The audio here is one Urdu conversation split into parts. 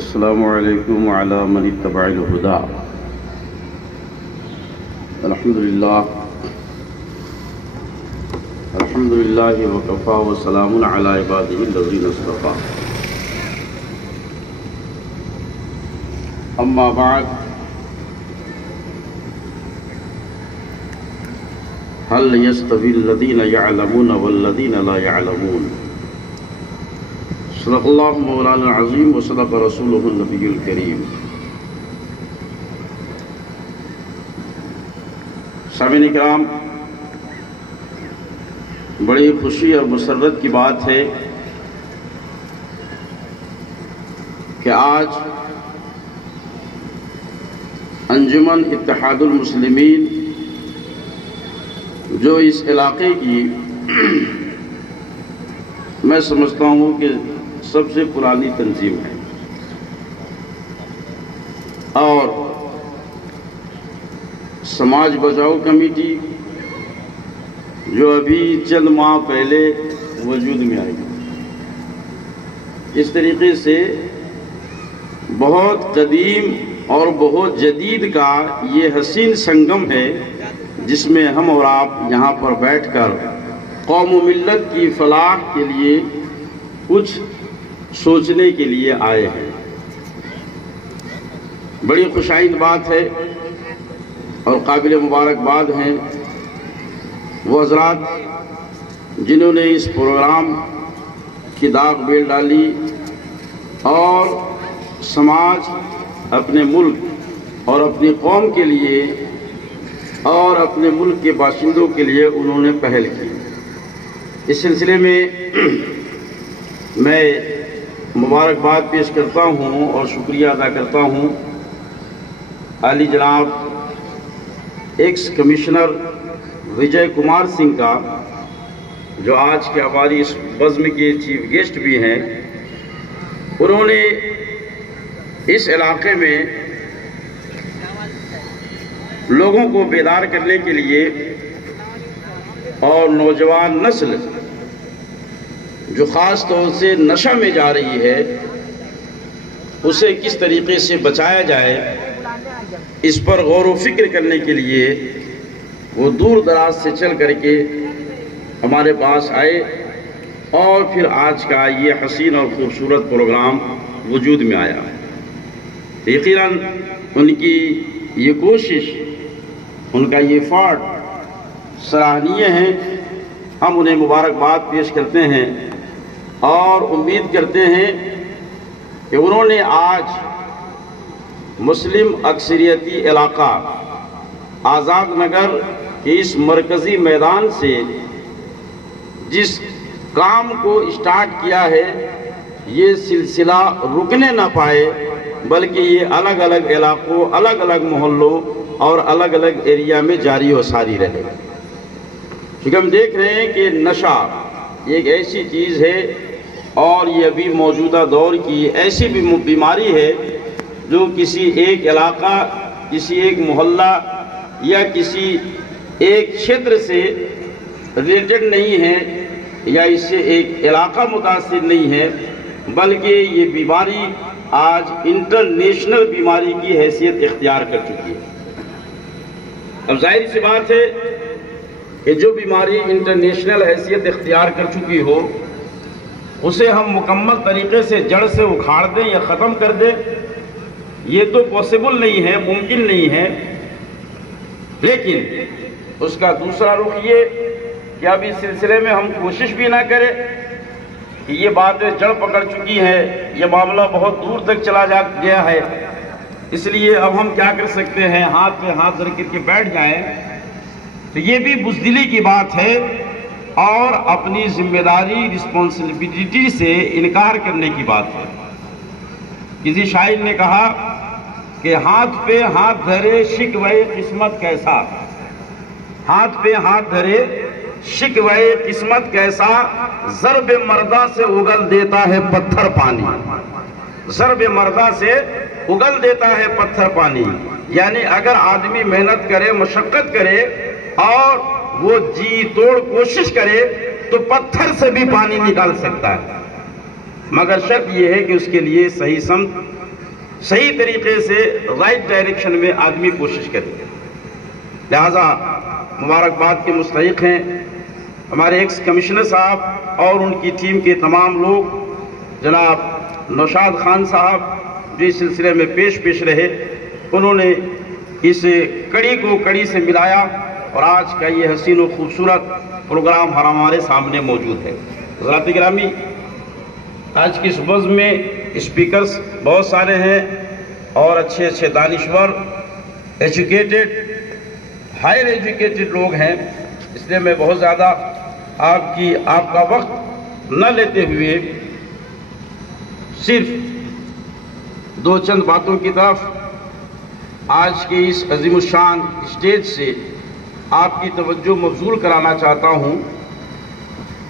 السلام علیکم وعلی من اتبع الہدی. الحمدللہ وکفی وسلام علی عبادہ الذین اصطفی. اما بعد، هل يستوي الذین یعلمون والذین لا یعلمون؟ صدق اللہ مولانا العظیم و صدق رسولہ النبی الکریم. سامعین اکرام، بڑی خوشی اور مسرت کی بات ہے کہ آج انجمن اتحاد المسلمین جو اس علاقے کی میں سمجھتا ہوں کہ سب سے پرانی تنظیم ہے، اور سماج بچاؤ کمیٹی جو ابھی چند ماہ پہلے وجود میں آئی، اس طریقے سے بہت قدیم اور بہت جدید کا یہ حسین سنگم ہے جس میں ہم اور آپ یہاں پر بیٹھ کر قوم و ملت کی فلاح کے لیے کچھ سوچنے کے لیے آئے ہیں. بڑی خوشائند بات ہے اور قابل مبارکباد ہیں وہ حضرات جنہوں نے اس پروگرام کی داغ بیل ڈالی اور سماج، اپنے ملک اور اپنی قوم کے لیے اور اپنے ملک کے باشندوں کے لیے انہوں نے پہل کی. اس سلسلے میں مبارکباد پیش کرتا ہوں اور شکریہ ادا کرتا ہوں عالی جناب ایکس کمشنر وجے کمار سنگھ کا، جو آج کے ہماری اس بزم کے چیف گیسٹ بھی ہیں. انہوں نے اس علاقے میں لوگوں کو بیدار کرنے کے لیے اور نوجوان نسل جو خاص طور سے نشہ میں جا رہی ہے اسے کس طریقے سے بچایا جائے، اس پر غور و فکر کرنے کے لیے وہ دور دراز سے چل کر کے ہمارے پاس آئے اور پھر آج کا یہ حسین اور خوبصورت پروگرام وجود میں آیا. یقیناً ان کی یہ کوشش، ان کا یہ فارڈ سراہنیہ ہے. ہم انہیں مبارکباد پیش کرتے ہیں اور امید کرتے ہیں کہ انہوں نے آج مسلم اکثریتی علاقہ آزاد نگر کے اس مرکزی میدان سے جس کام کو اسٹارٹ کیا ہے یہ سلسلہ رکنے نہ پائے، بلکہ یہ الگ الگ علاقوں، الگ الگ محلوں اور الگ الگ ایریا میں جاری و ساری رہے. کیونکہ ہم دیکھ رہے ہیں کہ نشہ ایک ایسی چیز ہے اور یہ ابھی موجودہ دور کی ایسی بھی بیماری ہے جو کسی ایک علاقہ، کسی ایک محلہ یا کسی ایک چھیتر سے ریلیٹڈ نہیں ہے یا اس سے ایک علاقہ متاثر نہیں ہے، بلکہ یہ بیماری آج انٹرنیشنل بیماری کی حیثیت اختیار کر چکی ہے. اب ظاہر سی بات ہے کہ جو بیماری انٹرنیشنل حیثیت اختیار کر چکی ہو اسے ہم مکمل طریقے سے جڑ سے اکھاڑ دیں یا ختم کر دیں، یہ تو پاسبل نہیں ہے، ممکن نہیں ہے. لیکن اس کا دوسرا رخ یہ کہ اب اس سلسلے میں ہم کوشش بھی نہ کریں کہ یہ باتیں جڑ پکڑ چکی ہے، یہ معاملہ بہت دور تک چلا گیا ہے، اس لیے اب ہم کیا کر سکتے ہیں، ہاتھ پہ ہاتھ رکھ کر کے بیٹھ جائیں. تو یہ بھی بزدلی کی بات ہے اور اپنی ذمہ داری، رسپانسبلٹی سے انکار کرنے کی بات ہے. کسی شاعر نے کہا کہ ہاتھ پہ ہاتھ دھرے شکوے قسمت کیسا، ہاتھ پہ ہاتھ دھرے شکوے قسمت کیسا، ضرب مردہ سے اگل دیتا ہے پتھر پانی، ضرب مردہ سے اگل دیتا ہے پتھر پانی. یعنی اگر آدمی محنت کرے، مشقت کرے اور وہ جی توڑ کوشش کرے تو پتھر سے بھی پانی نکال سکتا ہے، مگر شرط یہ ہے کہ اس کے لیے صحیح سمت صحیح طریقے سے رائٹ ڈائریکشن میں آدمی کوشش کرے. لہذا مبارکباد کے مستحق ہیں ہمارے ایکس کمشنر صاحب اور ان کی ٹیم کے تمام لوگ. جناب نوشاد خان صاحب جو اس سلسلے میں پیش رہے، انہوں نے اس کڑی کو کڑی سے ملایا اور آج کا یہ حسین و خوبصورت پروگرام ہمارے سامنے موجود ہے. حضرات گرامی، آج کی اس بزم میں اسپیکرز بہت سارے ہیں اور اچھے دانشور، ایجوکیٹڈ، ہائر ایجوکیٹڈ لوگ ہیں. اس لیے میں بہت زیادہ آپ کا وقت نہ لیتے ہوئے صرف دو چند باتوں کی طرف آج کے اس عظیم الشان اسٹیج سے آپ کی توجہ مبذول کرانا چاہتا ہوں،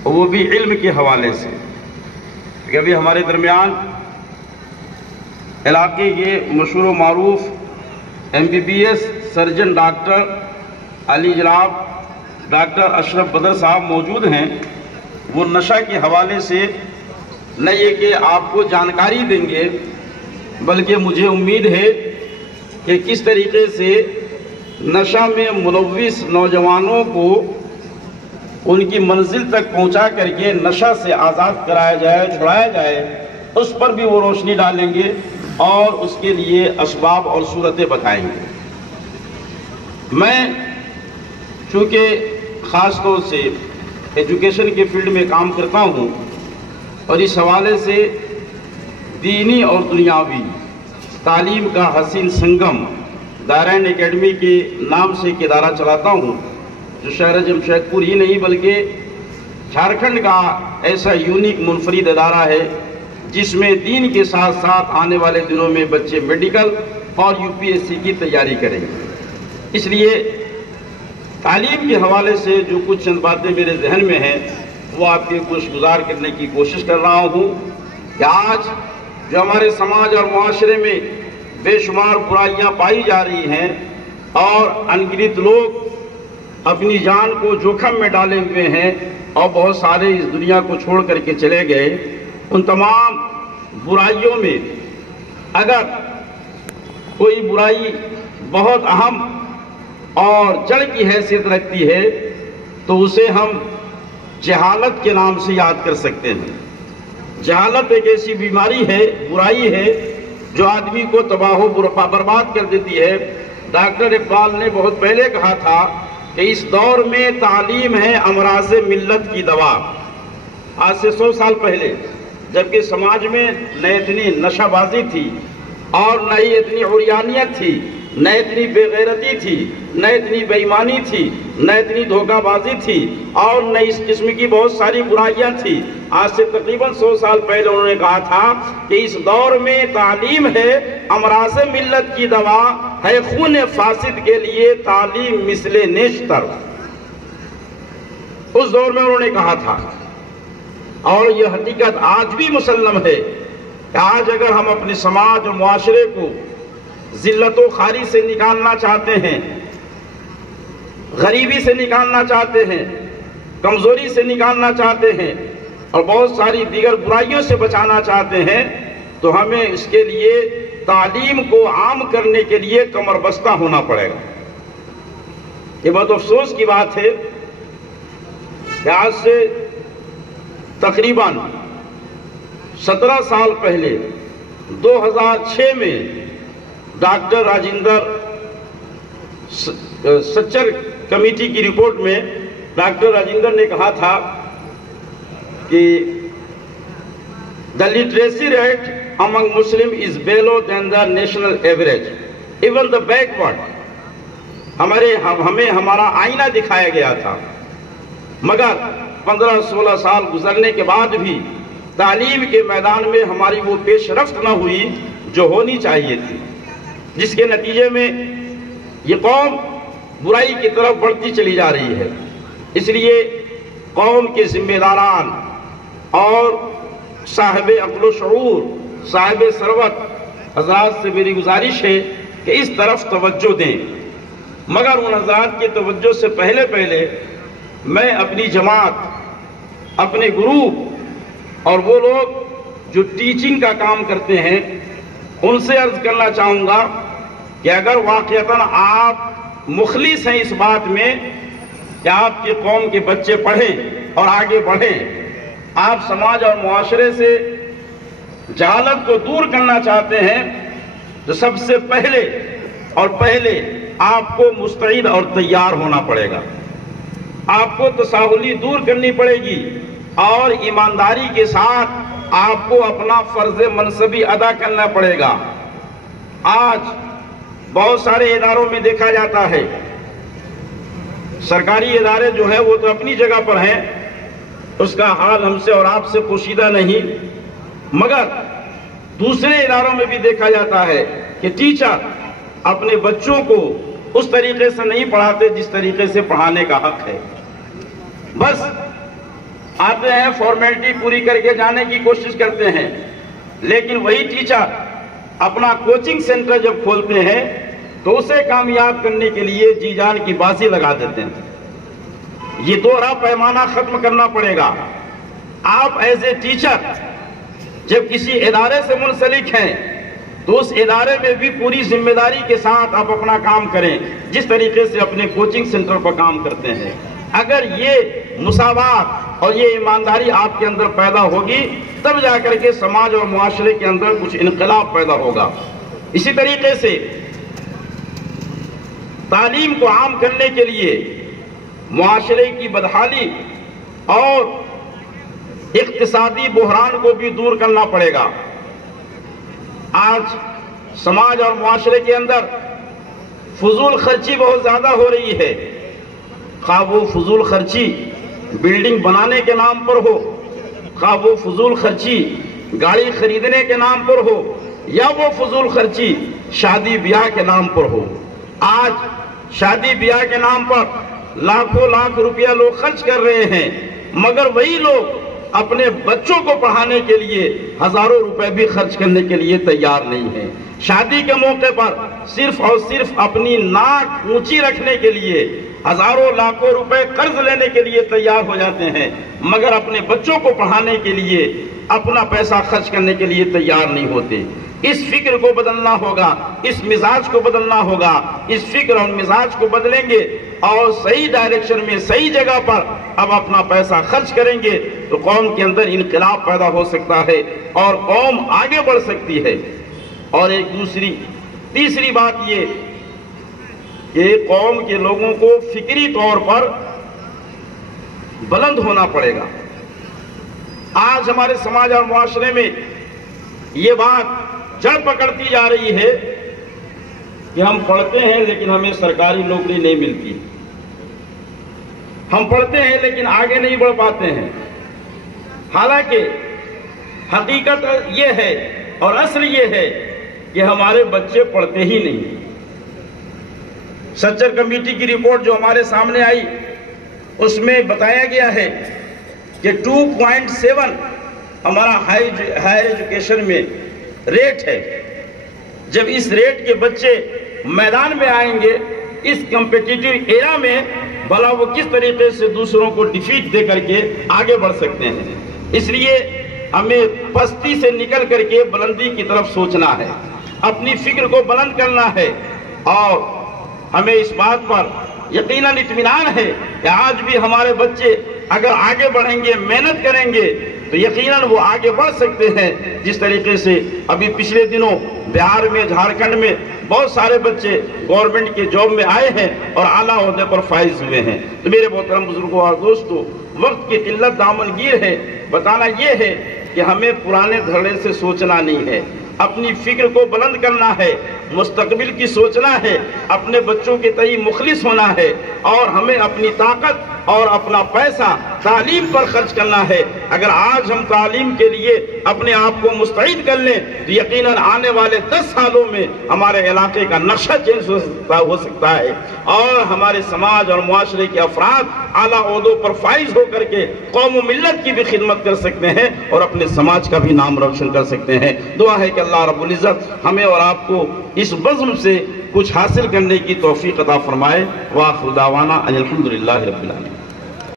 وہ بھی علم کے حوالے سے. کہ ابھی ہمارے درمیان علاقے کے مشہور و معروف MBBS سرجن ڈاکٹر علی جناب ڈاکٹر اشرف بدر صاحب موجود ہیں. وہ نشہ کے حوالے سے نہ یہ کہ آپ کو جانکاری دیں گے، بلکہ مجھے امید ہے کہ کس طریقے سے نشہ میں ملوث نوجوانوں کو ان کی منزل تک پہنچا کر کے نشہ سے آزاد کرایا جائے، چھڑایا جائے، اس پر بھی وہ روشنی ڈالیں گے اور اس کے لیے اسباب اور صورتیں بتائیں گے. میں چونکہ خاص طور سے ایجوکیشن کے فیلڈ میں کام کرتا ہوں اور اس حوالے سے دینی اور دنیاوی تعلیم کا حسین سنگم دارین اکیڈمی کے نام سے ایک ادارہ چلاتا ہوں، جو شہر جمشید پور ہی نہیں بلکہ جھارکھنڈ کا ایسا یونیک منفرد ادارہ ہے جس میں دین کے ساتھ ساتھ آنے والے دنوں میں بچے میڈیکل اور UPSC کی تیاری کریں گے. اس لیے تعلیم کے حوالے سے جو کچھ چند باتیں میرے ذہن میں ہیں وہ آپ کے گزار کرنے کی کوشش کر رہا ہوں کہ آج جو ہمارے سماج اور معاشرے میں بے شمار برائیاں پائی جا رہی ہیں اور انگنت لوگ اپنی جان کو جوخم میں ڈالے ہوئے ہیں اور بہت سارے اس دنیا کو چھوڑ کر کے چلے گئے، ان تمام برائیوں میں اگر کوئی برائی بہت اہم اور جڑ کی حیثیت رکھتی ہے تو اسے ہم جہالت کے نام سے یاد کر سکتے ہیں. جہالت ایک ایسی بیماری ہے، برائی ہے جو آدمی کو تباہ و برباد کر دیتی ہے. ڈاکٹر اقبال نے بہت پہلے کہا تھا کہ اس دور میں تعلیم ہے امراض ملت کی دوا. آج سے 100 سال پہلے جبکہ سماج میں نہ اتنی نشہ بازی تھی اور نہ ہی اتنی عریانیت تھی، نہ اتنی بے غیرتی تھی، نہ اتنی بے ایمانی تھی، نہ اتنی دھوکہ بازی تھی اور نہ اس قسم کی بہت ساری برائیاں تھی. آج سے تقریباً 100 سال پہلے انہوں نے کہا تھا کہ اس دور میں تعلیم ہے امراض ملت کی دوا، ہے خون فاسد کے لیے تعلیم مثل نیشتر. اس دور میں انہوں نے کہا تھا اور یہ حقیقت آج بھی مسلم ہے کہ آج اگر ہم اپنے سماج اور معاشرے کو ذلت و خواری سے نکالنا چاہتے ہیں، غریبی سے نکالنا چاہتے ہیں، کمزوری سے نکالنا چاہتے ہیں اور بہت ساری دیگر برائیوں سے بچانا چاہتے ہیں تو ہمیں اس کے لیے تعلیم کو عام کرنے کے لیے کمر بستہ ہونا پڑے گا. یہ بہت افسوس کی بات ہے کہ آج سے تقریباً 17 سال پہلے 2006 میں ڈاکٹر راجندر سچر کمیٹی کی رپورٹ میں ڈاکٹر راجندر نے کہا تھا کہ the literacy rate among Muslims is below than the national average, even the backward. ہمیں ہمارا آئینہ دکھایا گیا تھا، مگر 15-16 سال گزرنے کے بعد بھی تعلیم کے میدان میں ہماری وہ پیش رفت نہ ہوئی جو ہونی چاہیے تھی، جس کے نتیجے میں یہ قوم برائی کی طرف بڑھتی چلی جا رہی ہے. اس لیے قوم کے ذمہ داران اور صاحب عقل و شعور، صاحب ثروت حضرات سے میری گزارش ہے کہ اس طرف توجہ دیں. مگر ان حضرات کی توجہ سے پہلے میں اپنی جماعت، اپنے گروپ اور وہ لوگ جو ٹیچنگ کا کام کرتے ہیں ان سے عرض کرنا چاہوں گا کہ اگر واقعتاً آپ مخلص ہیں اس بات میں کہ آپ کی قوم کے بچے پڑھیں اور آگے بڑھیں، آپ سماج اور معاشرے سے جہالت کو دور کرنا چاہتے ہیں، تو سب سے پہلے آپ کو مستعد اور تیار ہونا پڑے گا۔ آپ کو تساہلی دور کرنی پڑے گی اور ایمانداری کے ساتھ آپ کو اپنا فرض منصبی ادا کرنا پڑے گا۔ آج بہت سارے اداروں میں دیکھا جاتا ہے، سرکاری ادارے جو ہیں وہ تو اپنی جگہ پر ہیں، اس کا حال ہم سے اور آپ سے پوشیدہ نہیں، مگر دوسرے اداروں میں بھی دیکھا جاتا ہے کہ ٹیچر اپنے بچوں کو اس طریقے سے نہیں پڑھاتے جس طریقے سے پڑھانے کا حق ہے۔ بس آتے ہیں، فارمیلٹی پوری کر کے جانے کی کوشش کرتے ہیں، لیکن وہی ٹیچر اپنا کوچنگ سینٹر جب کھولتے ہیں تو اسے کامیاب کرنے کے لیے جی جان کی بازی لگا دیتے ہیں۔ یہ دوہرا پیمانہ ختم کرنا پڑے گا۔ آپ ایز اے ٹیچر جب کسی ادارے سے منسلک ہیں تو اس ادارے میں بھی پوری ذمہ داری کے ساتھ آپ اپنا کام کریں، جس طریقے سے اپنے کوچنگ سینٹر پر کام کرتے ہیں۔ اگر یہ مساوات اور یہ ایمانداری آپ کے اندر پیدا ہوگی، تب جا کر کے سماج اور معاشرے کے اندر کچھ انقلاب پیدا ہوگا۔ اسی طریقے سے تعلیم کو عام کرنے کے لیے معاشرے کی بدحالی اور اقتصادی بحران کو بھی دور کرنا پڑے گا۔ آج سماج اور معاشرے کے اندر فضول خرچی بہت زیادہ ہو رہی ہے، خواہ وہ فضول خرچی بلڈنگ بنانے کے نام پر ہو، خواہ وہ فضول خرچی گاڑی خریدنے کے نام پر ہو، یا وہ فضول خرچی شادی بیاہ کے نام پر ہو۔ آج شادی بیاہ کے نام پر لاکھوں لاکھ روپیہ لوگ خرچ کر رہے ہیں، مگر وہی لوگ اپنے بچوں کو پڑھانے کے لیے ہزاروں روپے بھی خرچ کرنے کے لیے تیار نہیں ہیں۔ شادی کے موقع پر صرف اور صرف اپنی ناک اونچی رکھنے کے لیے ہزاروں لاکھوں روپے قرض لینے کے لیے تیار ہو جاتے ہیں، مگر اپنے بچوں کو پڑھانے کے لیے اپنا پیسہ خرچ کرنے کے لیے تیار نہیں ہوتے۔ اس فکر کو بدلنا ہوگا، اس مزاج کو بدلنا ہوگا۔ اس فکر اور مزاج کو بدلیں گے اور صحیح ڈائریکشن میں صحیح جگہ پر اب اپنا پیسہ خرچ کریں گے تو قوم کے اندر انقلاب پیدا ہو سکتا ہے اور قوم آگے بڑھ سکتی ہے۔ اور ایک تیسری بات یہ کہ قوم کے لوگوں کو فکری طور پر بلند ہونا پڑے گا۔ آج ہمارے سماج اور معاشرے میں یہ بات جڑ پکڑتی جا رہی ہے کہ ہم پڑھتے ہیں لیکن ہمیں سرکاری نوکری نہیں ملتی، ہم پڑھتے ہیں لیکن آگے نہیں بڑھ پاتے ہیں۔ حالانکہ حقیقت یہ ہے اور اصل یہ ہے کہ ہمارے بچے پڑھتے ہی نہیں۔ سچر کمیٹی کی رپورٹ جو ہمارے سامنے آئی اس میں بتایا گیا ہے کہ 2.7 ہمارا ہائر ایجوکیشن میں ریٹ ہے۔ جب اس ریٹ کے بچے میدان میں آئیں گے اس کمپیٹیٹیو ایرا میں، بھلا وہ کس طریقے سے دوسروں کو ڈیفیٹ دے کر کے آگے بڑھ سکتے ہیں۔ اس لیے ہمیں پستی سے نکل کر کے بلندی کی طرف سوچنا ہے، اپنی فکر کو بلند کرنا ہے، اور ہمیں اس بات پر یقیناً اطمینان ہے کہ آج بھی ہمارے بچے اگر آگے بڑھیں گے، محنت کریں گے تو یقیناً وہ آگے بڑھ سکتے ہیں۔ جس طریقے سے ابھی پچھلے دنوں بہار میں، جھارکھنڈ میں بہت سارے بچے گورنمنٹ کے جاب میں آئے ہیں اور اعلیٰ عہدے پر فائز ہوئے ہیں۔ تو میرے محترم بزرگوں اور دوستو، وقت کی قلت دامنگیر ہے، بتانا یہ ہے کہ ہمیں پرانے دھڑے سے سوچنا نہیں ہے، اپنی فکر کو بلند کرنا ہے، مستقبل کی سوچنا ہے، اپنے بچوں کے تئیں مخلص ہونا ہے، اور ہمیں اپنی طاقت اور اپنا پیسہ تعلیم پر خرچ کرنا ہے۔ اگر آج ہم تعلیم کے لیے اپنے آپ کو مستعد کر لیں تو یقیناً آنے والے 10 سالوں میں ہمارے علاقے کا نقشہ چینج ہو سکتا ہے، اور ہمارے سماج اور معاشرے کے افراد اعلیٰ عہدوں پر فائز ہو کر کے قوم و ملت کی بھی خدمت کر سکتے ہیں اور اپنے سماج کا بھی نام روشن کر سکتے ہیں۔ دعا ہے کہ اللہ رب العزت ہمیں اور آپ کو اس بزم سے کچھ حاصل کرنے کی توفیق عطا فرمائے۔ وآخر دعوانا ان الحمدللہ رب العالمین۔